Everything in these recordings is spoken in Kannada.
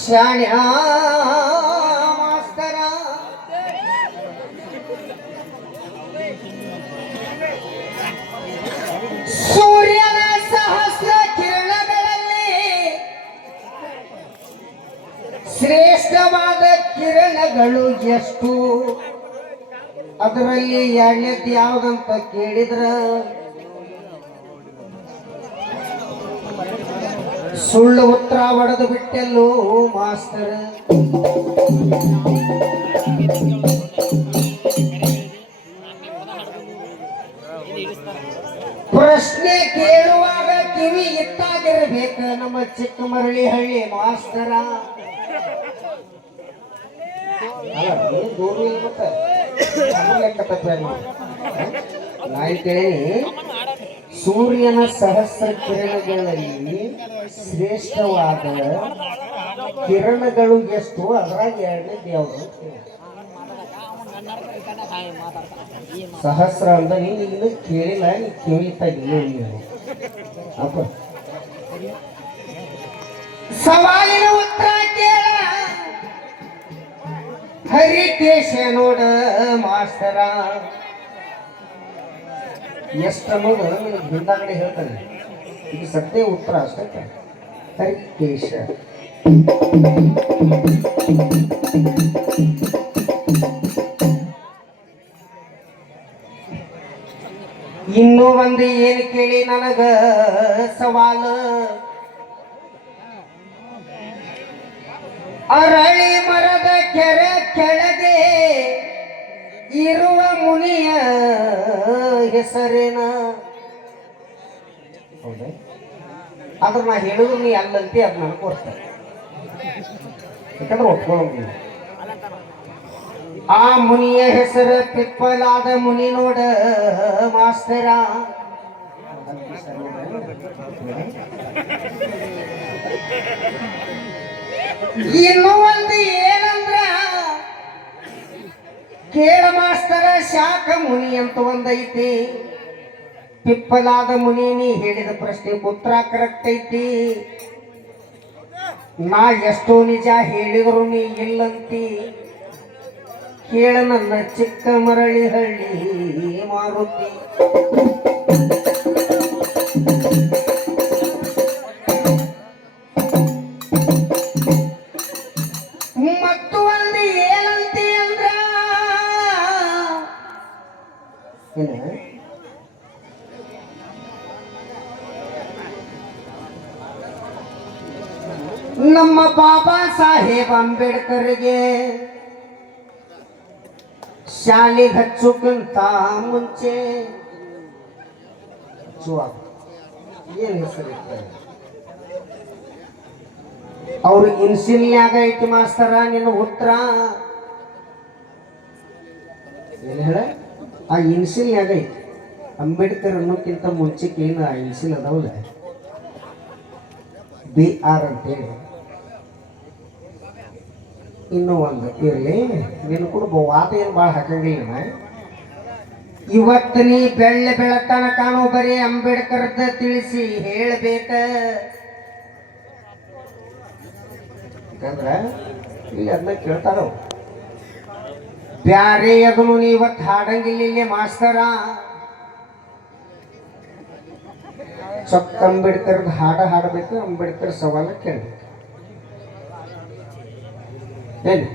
ಶಾಣ್ಯ ಮಾಸ್ತರ ಸೂರ್ಯನ ಸಹಸ್ರ ಕಿರಣಗಳಲ್ಲಿ ಶ್ರೇಷ್ಠವಾದ ಕಿರಣಗಳು ಎಷ್ಟು ಅದರಲ್ಲಿ ಎರಡನೇದು ಯಾವುದಂತ ಕೇಳಿದ್ರ ಸುಳ್ಳು ಉತ್ತರ ಹೊಡೆದು ಬಿಟ್ಟೆಲ್ಲೋ ಮಾಸ್ತರ್. ಪ್ರಶ್ನೆ ಕೇಳುವಾಗ ಕಿವಿ ಇತ್ತಾಗಿರ್ಬೇಕ ನಮ್ಮ ಚಿಕ್ಕಮರಳಿ ಹಳ್ಳಿ ಮಾಸ್ತರ. ನಾಯಿ ಕೇಳಿ ಸೂರ್ಯನ ಸಹಸ್ರ ಕಿರಣಗಳಲ್ಲಿ ಶ್ರೇಷ್ಠವಾದ ಕಿರಣಗಳು ಎಷ್ಟು ಅದ್ರಾಗ ಎರಡನೇದು ಯಾವುದು? ಸಹಸ್ರ ಅಂದ ನೀನು ಇನ್ನು ಕೇಳಿಲ್ಲ, ನೀ ಕೇಳಿತಾಗಿಲ್ಲ ಅಪ್ಪ. ಸವಾಲಿನ ಉತ್ತರ ಕೇಳ ಹರಿಕೇಶ ನೋಡ ಮಾಸ್ತರ. ಎಷ್ಟನ್ನೋದು ನಿನಗೆ ಹಿಂದಾಗಡೆ ಹೇಳ್ತಾನೆ. ಇದು ಸದ್ಯ ಉತ್ತರ ಅಷ್ಟೇ. ಹರಿಕೇಶ ಇನ್ನೂ ಒಂದು ಏನು ಕೇಳಿ ನನಗ ಸವಾಲು. ಅರಳಿ ಮರದ ಕೆರೆ ಕೆಳಗೆ ಇರುವ ಮುನಿಯ ಹೆಸರೇನ? ಹೌದಾ? ಆದ್ರೆ ನಾ ಹೇಳುದು ನೀ ಅಲ್ಲಂತೆ ಅದು ನನಗೆ ಕೊಡ್ತಾರೆ, ಯಾಕಂದ್ರೆ ಒಪ್ಕೊಳ್ಳೋದು. ಆ ಮುನಿಯ ಹೆಸರು ಪಿಪ್ಪಲಾದ ಮುನಿ ನೋಡ ಮಾಸ್ತರ. ಇನ್ನೂ ಒಂದು ಏನಂದ್ರ ಕೇಳ ಮಾಸ್ತರ, ಶಾಖ ಮುನಿ ಅಂತ ಒಂದೈತಿ. ಪಿಪ್ಪಲಾದ ಮುನಿ ನೀ ಹೇಳಿದ ಪ್ರಶ್ನೆ ಉತ್ತರ ಕರೆಕ್ಟ್ ಐತಿ. ನಾ ಎಷ್ಟೋ ನಿಜ ಹೇಳಿದ್ರು ನೀ ಇಲ್ಲಂತಿ. ಕೇಳ ನನ್ನ ಚಿಕ್ಕ ಮರಳಿ ಹಳ್ಳಿ ಮಾರುತಿ. ಮತ್ತು ಒಂದು ಏನಂತಿ ಅಂದ್ರ ನಮ್ಮ ಬಾಬಾ ಸಾಹೇಬ್ ಅಂಬೇಡ್ಕರ್ಗೆ ಶಾಲೆಗೆ ಹಚ್ಚೋಕ್ಕಿಂತ ಮುಂಚೆ ಏನ್ ಹೆಸರಿರ್ತಾರೆ ಅವ್ರು ಇನ್ಸಿಲ್ನ್ಯಾಗ ಐತಿ ಮಾಸ್ತರ. ನಿನ್ನ ಉತ್ತರ ಏನ್ ಹೇಳ? ಆ ಇನ್ಸಿಲ್ನ್ಯಾಗ ಐತಿ. ಅಂಬೇಡ್ಕರ್ ಅನ್ನೋಕ್ಕಿಂತ ಮುಂಚೆಗೆ ಏನು ಆ ಇನ್ಸಿಲ್ ಅದಾವಲ್ಲ, BR ಅಂತೇಳಿ. ಇನ್ನೂ ಒಂದು ಇರಲಿ, ನೀನು ಕೂಡ ವಾದ ಏನು ಭಾಳ ಹಾಕಂಗಿಲ್ಲ. ಇವತ್ತು ನೀ ಬೆಳತನ ಕಾಣೋ ಬರೀ ಅಂಬೇಡ್ಕರ್ದ ತಿಳಿಸಿ ಹೇಳಬೇಕ. ಯಾಕಂದ್ರ ಇಲ್ಲಿ ಅದನ್ನ ಕೇಳ್ತಾರ ಬ್ಯಾರೆ ಅದನ್ನು ನೀ ಇವತ್ತು ಹಾಡಂಗಿಲ್ಲ ಇಲ್ಲೇ ಮಾಸ್ತರ. ಚೊಕ್ಕ ಅಂಬೇಡ್ಕರ್ದ ಹಾಡಬೇಕು, ಅಂಬೇಡ್ಕರ್ ಸವಾಲ ಕೇಳಬೇಕು. ಏನು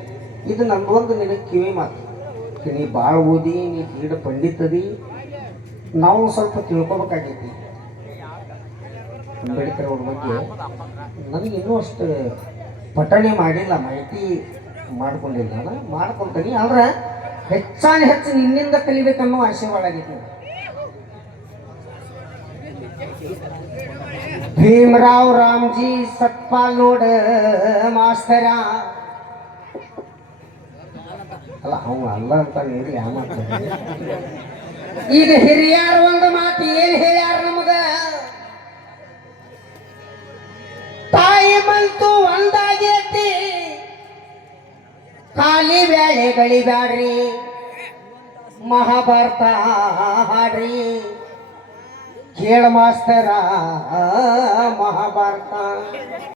ಇದು ನಮ್ದೊಂದು ನಿನಗೆ ಕಿವಿ ಮಾತು. ನೀ ಭಾಳ ಓದಿ, ನೀ ಕ್ರೀಡ ಪಂಡಿತದಿ, ನಾವು ಸ್ವಲ್ಪ ತಿಳ್ಕೊಬೇಕಾಗೈತಿ ಅಂಬೇಡ್ಕರ್ ಅವ್ರ ಬಗ್ಗೆ. ನನಗೆ ಇನ್ನೂ ಅಷ್ಟು ಪಠಣೆ ಮಾಡಿಲ್ಲ, ಮಾಹಿತಿ ಮಾಡ್ಕೊಂಡಿಲ್ಲ. ನಾನು ಮಾಡ್ಕೊಳ್ತೀನಿ, ಆದ್ರೆ ಹೆಚ್ಚಾನ ಹೆಚ್ಚು ನಿನ್ನಿಂದ ಕಲಿಬೇಕನ್ನೋ ಆಸೆ ಒಳಗೈತಿ. ಭೀಮರಾವ್ ರಾಮ್ಜಿ ಸತ್ಪಾಲ್ ನೋಡ ಮಾಸ್ತರ. ಅಲ್ಲ ಅವ ಅಲ್ಲ ಅಂತ ನೋಡಿ ಯಾವ ಮಾತಾಡ್ತಾರೆ. ಈಗ ಹಿರಿಯರು ಒಂದು ಮಾತು ಏನ್ ಹೇಳ್ಯಾರ ನಮಗ? ತಾಯಿ ಬಂತು ಒಂದಾಗೈತಿ, ಖಾಲಿ ಬ್ಯಾಳೆ ಗಳಿಬ್ಯಾಡ್ರಿ, ಮಹಾಭಾರತ ಹಾಡ್ರಿ. ಕೇಳ ಮಾಸ್ತರ ಮಹಾಭಾರತ